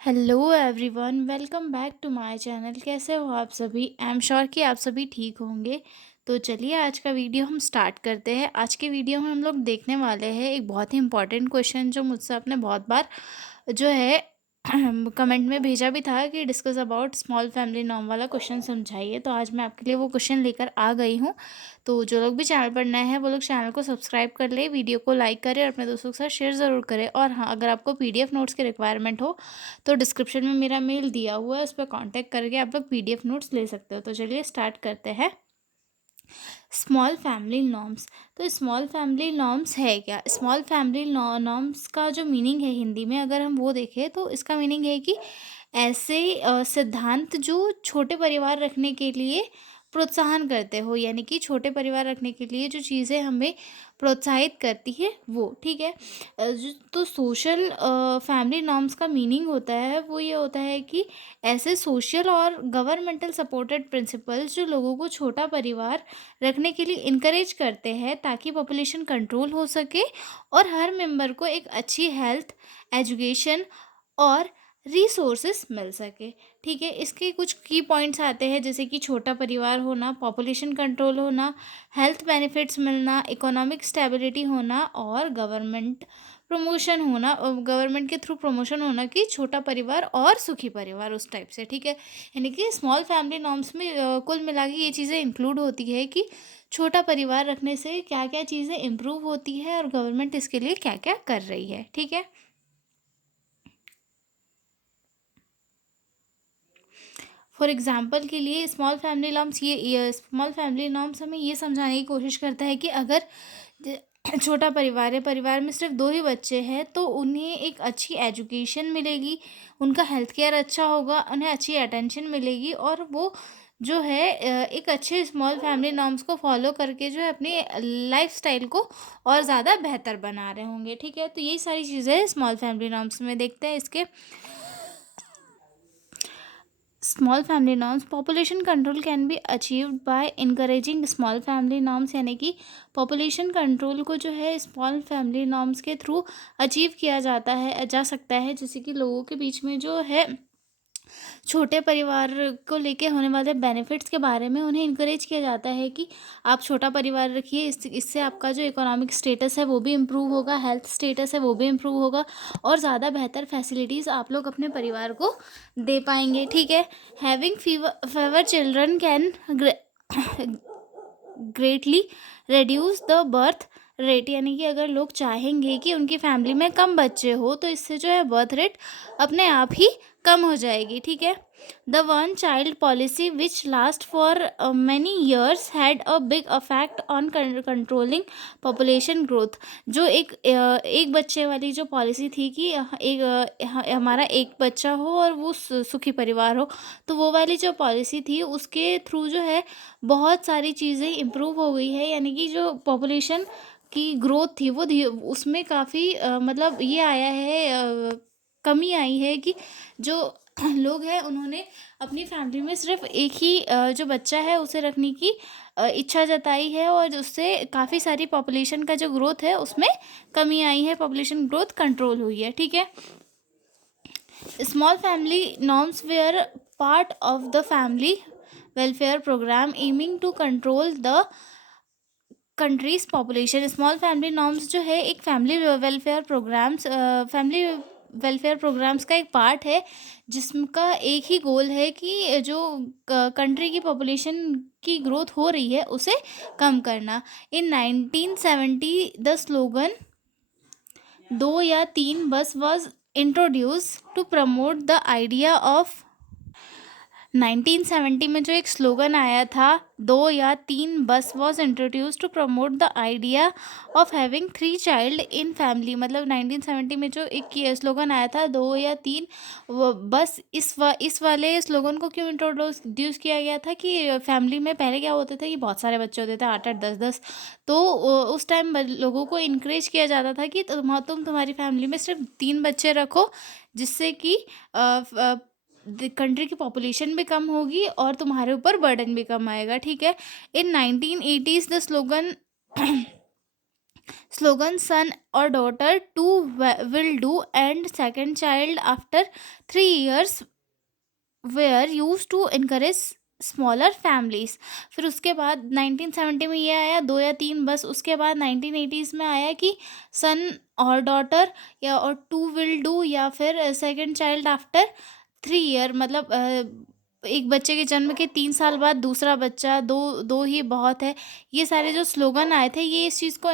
Hello everyone, welcome back to my channel. कैसे हो आप सभी? आई एम श्योर कि आप सभी ठीक होंगे। तो चलिए आज का वीडियो हम स्टार्ट करते हैं। आज के वीडियो में हम लोग देखने वाले हैं एक बहुत ही इंपॉर्टेंट क्वेश्चन जो मुझसे आपने बहुत बार जो है कमेंट में भेजा भी था कि discuss about small family norm वाला क्वेश्चन समझाइए। तो आज मैं आपके लिए वो क्वेश्चन लेकर आ गई हूँ। तो जो लोग भी चैनल पर नए हैं वो लोग चैनल को सब्सक्राइब कर ले, वीडियो को लाइक करें और अपने दोस्तों के साथ शेयर ज़रूर करें। और हाँ, अगर आपको पीडीएफ नोट्स की रिक्वायरमेंट हो तो डिस्क्रिप्शन में मेरा मेल दिया हुआ है, उस पर कांटेक्ट करके आप लोग पीडीएफ नोट्स ले सकते हो। तो चलिए स्टार्ट करते हैं। Small family norms. तो स्मॉल फैमिली नॉर्म्स है क्या? स्मॉल फैमिली नॉर्म्स का जो मीनिंग है हिंदी में अगर हम वो देखें तो इसका मीनिंग है कि ऐसे सिद्धांत जो छोटे परिवार रखने के लिए प्रोत्साहन करते हो, यानी कि छोटे परिवार रखने के लिए जो चीज़ें हमें प्रोत्साहित करती है वो, ठीक है। तो सोशल फैमिली नॉर्म्स का मीनिंग होता है वो ये होता है कि ऐसे सोशल और गवर्नमेंटल सपोर्टेड प्रिंसिपल्स जो लोगों को छोटा परिवार रखने के लिए इनकरेज करते हैं ताकि पॉपुलेशन कंट्रोल हो सके और हर मेंबर को एक अच्छी हेल्थ, एजुकेशन और रिसोर्सेस मिल सके, ठीक है। इसके कुछ की पॉइंट्स आते हैं जैसे कि छोटा परिवार होना, पॉपुलेशन कंट्रोल होना, हेल्थ बेनिफिट्स मिलना, इकोनॉमिक स्टेबिलिटी होना और गवर्नमेंट के थ्रू प्रमोशन होना कि छोटा परिवार और सुखी परिवार उस टाइप से, ठीक है। यानी कि स्मॉल फैमिली नॉर्म्स में कुल मिला के ये चीज़ें इंक्लूड होती है कि छोटा परिवार रखने से क्या क्या चीज़ें इम्प्रूव होती है और गवर्नमेंट इसके लिए क्या क्या कर रही है, ठीक है। फॉर एग्जाम्पल के लिए स्मॉल फैमिली नॉर्म्स हमें ये समझाने की कोशिश करता है कि अगर ज- छोटा परिवार है, परिवार में सिर्फ दो ही बच्चे हैं तो उन्हें एक अच्छी एजुकेशन मिलेगी, उनका हेल्थ केयर अच्छा होगा, उन्हें अच्छी अटेंशन मिलेगी और वो जो है एक अच्छे स्मॉल फैमिली नॉर्म्स को फॉलो करके जो है अपनी लाइफ स्टाइल को और ज़्यादा बेहतर बना रहे होंगे, ठीक है। तो यही सारी चीज़ें स्मॉल फैमिली नॉर्म्स में देखते हैं। इसके small family norms, population control can be achieved by encouraging small family norms, यानी कि पॉपुलेशन कंट्रोल को जो है स्मॉल फैमिली नॉर्म्स के थ्रू अचीव किया जा सकता है, जैसे कि लोगों के बीच में जो है छोटे परिवार को लेके होने वाले बेनिफिट्स के बारे में उन्हें इनकरेज किया जाता है कि आप छोटा परिवार रखिए, इससे आपका जो इकोनॉमिक स्टेटस है वो भी इम्प्रूव होगा, हेल्थ स्टेटस है वो भी इम्प्रूव होगा और ज़्यादा बेहतर फैसिलिटीज़ आप लोग अपने परिवार को दे पाएंगे, ठीक है। Having favour children can greatly reduce the birth rate, यानी कि अगर लोग चाहेंगे कि उनकी फैमिली में कम बच्चे हो तो इससे जो है बर्थ रेट अपने आप ही कम हो जाएगी, ठीक है। The one child policy which last for many years had a big affect on controlling population growth. जो एक बच्चे वाली जो पॉलिसी थी कि हमारा एक बच्चा हो और वो सुखी परिवार हो, तो वो वाली जो पॉलिसी थी उसके थ्रू जो है बहुत सारी चीज़ें इम्प्रूव हो गई है, यानी कि जो पॉपुलेशन की ग्रोथ थी वो उसमें काफ़ी मतलब ये आया है, कमी आई है कि जो लोग हैं उन्होंने अपनी फैमिली में सिर्फ एक ही जो बच्चा है उसे रखने की इच्छा जताई है और उससे काफ़ी सारी पॉपुलेशन का जो ग्रोथ है उसमें कमी आई है, पॉपुलेशन ग्रोथ कंट्रोल हुई है, ठीक है। Small family norms were part of the family welfare programme aiming to control the country's population. Small family norms जो है एक फैमिली वेलफेयर प्रोग्राम्स का एक पार्ट है जिसका एक ही गोल है कि जो कंट्री की पॉपुलेशन की ग्रोथ हो रही है उसे कम करना। इन 1970 द स्लोगन दो या तीन बस was introduce to promote the idea of 1970 में जो एक स्लोगन आया था दो या तीन बस was introduce to promote the idea of having three child in family, मतलब 1970 में जो एक स्लोगन आया था दो या तीन, बस इस वाले स्लोगन को क्यों इंट्रोड्यूस किया गया था कि फैमिली में पहले क्या होता था कि बहुत सारे बच्चे होते थे, आठ आठ दस दस। तो उस टाइम लोगों को इनक्रेज किया जाता था कि तुम तुम्हारी फैमिली में सिर्फ तीन बच्चे रखो, जिससे कि कंट्री की पॉपुलेशन भी कम होगी और तुम्हारे ऊपर बर्डन भी कम आएगा, ठीक है। In 1980s the slogan slogan son और daughter two will do and second child after 3 years were use to encourage smaller families. फिर उसके बाद 1970 में ये आया, दो या तीन बस। उसके बाद 1980s में आया कि सन और डॉटर, या और टू विल डू, या फिर सेकंड चाइल्ड आफ्टर 3 year, मतलब एक बच्चे के जन्म के 3 साल बाद दूसरा बच्चा, दो दो ही बहुत है। ये सारे जो स्लोगन आए थे, ये इस चीज़ को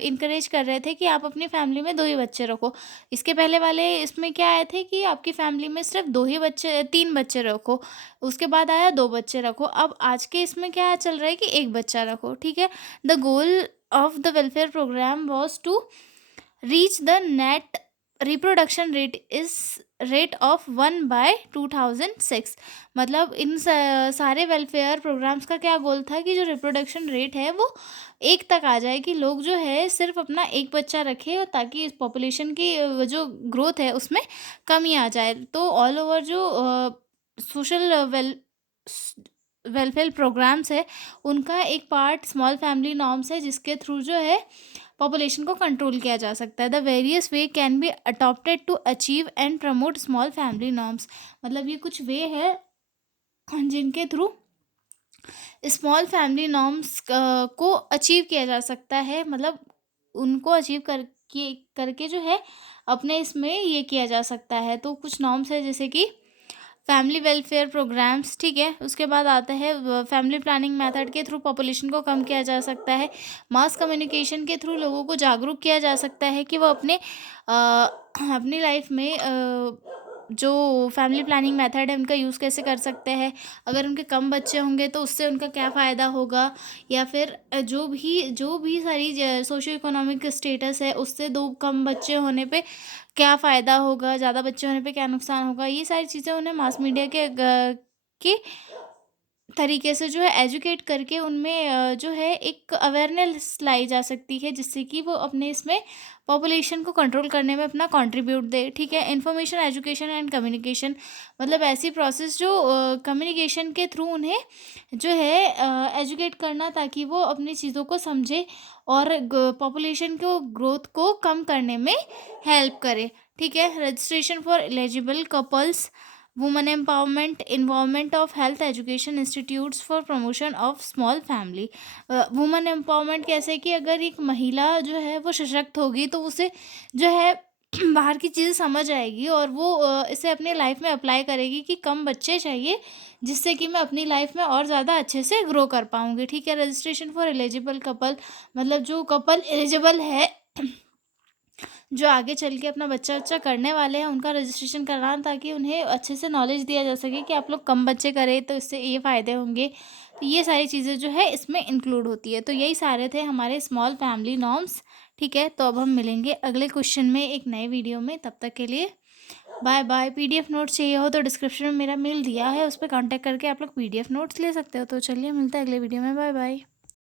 इनकरेज कर रहे थे कि आप अपनी फैमिली में दो ही बच्चे रखो। इसके पहले वाले इसमें क्या आए थे कि आपकी फैमिली में सिर्फ दो ही बच्चे, तीन बच्चे रखो। उसके बाद आया दो बच्चे रखो। अब आज के इसमें क्या चल रहा है कि एक बच्चा रखो, ठीक है। The goal of the welfare programme was to reach the net reproduction rate of 1/2006। मतलब इन सारे वेलफेयर प्रोग्राम्स का क्या गोल था कि जो रिप्रोडक्शन रेट है वो एक तक आ जाए, कि लोग जो है सिर्फ अपना एक बच्चा रखें, और ताकि इस पॉपुलेशन की जो ग्रोथ है उसमें कमी आ जाए। तो ऑल ओवर जो सोशल वेलफेयर प्रोग्राम्स है, उनका एक पार्ट स्मॉल फैमिली नॉर्म्स है, जिसके थ्रू जो है पॉपुलेशन को कंट्रोल किया जा सकता है। The various way can be adopted to achieve and promote small family norms. मतलब ये कुछ वे है जिनके थ्रू स्मॉल फैमिली नॉर्म्स को अचीव किया जा सकता है। मतलब उनको अचीव करके करके जो है अपने इसमें ये किया जा सकता है। तो कुछ नॉर्म्स है जैसे कि फैमिली वेलफेयर प्रोग्राम्स, ठीक है। उसके बाद आता है फैमिली प्लानिंग मेथड के थ्रू पॉपुलेशन को कम किया जा सकता है। मास कम्युनिकेशन के थ्रू लोगों को जागरूक किया जा सकता है कि वो अपनी लाइफ में जो फैमिली प्लानिंग मेथड है उनका यूज़ कैसे कर सकते हैं। अगर उनके कम बच्चे होंगे तो उससे उनका क्या फ़ायदा होगा, या फिर जो भी सारी सोशो इकोनॉमिक स्टेटस है उससे दो कम बच्चे होने पे क्या फ़ायदा होगा, ज़्यादा बच्चे होने पे क्या नुकसान होगा। ये सारी चीज़ें उन्हें मास मीडिया के तरीके से जो है एजुकेट करके उनमें जो है एक अवेयरनेस लाई जा सकती है, जिससे कि वो अपने इसमें पॉपुलेशन को कंट्रोल करने में अपना कंट्रीब्यूट दे, ठीक है। इन्फॉर्मेशन एजुकेशन एंड कम्युनिकेशन, मतलब ऐसी प्रोसेस जो कम्युनिकेशन के थ्रू उन्हें जो है एजुकेट करना, ताकि वो अपनी चीज़ों को समझे और पॉपुलेशन को ग्रोथ को कम करने में हेल्प करे, ठीक है। Registration for eligible couples, women empowerment, involvement of health education institutes for promotion of small family. Women empowerment कैसे कि अगर एक महिला जो है वो सशक्त होगी तो उसे जो है बाहर की चीज़ें समझ आएगी, और वो इसे अपनी लाइफ में अप्लाई करेगी कि कम बच्चे चाहिए, जिससे कि मैं अपनी लाइफ में और ज़्यादा अच्छे से ग्रो कर पाऊँगी, ठीक है। रजिस्ट्रेशन फॉर एलिजिबल कपल, मतलब जो कपल एलिजिबल है जो आगे चल के अपना बच्चा-वच्चा करने वाले हैं, उनका रजिस्ट्रेशन कराना, ताकि उन्हें अच्छे से नॉलेज दिया जा सके कि आप लोग कम बच्चे करें तो इससे ये फ़ायदे होंगे। तो ये सारी चीज़ें जो है इसमें इंक्लूड होती है। तो यही सारे थे हमारे स्मॉल फैमिली नॉर्म्स, ठीक है। तो अब हम मिलेंगे अगले क्वेश्चन में एक नए वीडियो में, तब तक के लिए बाय बाय। पीडीएफ नोट्स चाहिए हो तो डिस्क्रिप्शन में मेरा मेल दिया है, उस पे कॉन्टैक्ट करके आप लोग पीडीएफ नोट्स ले सकते हो। तो चलिए मिलते हैं अगले वीडियो में, बाय बाय।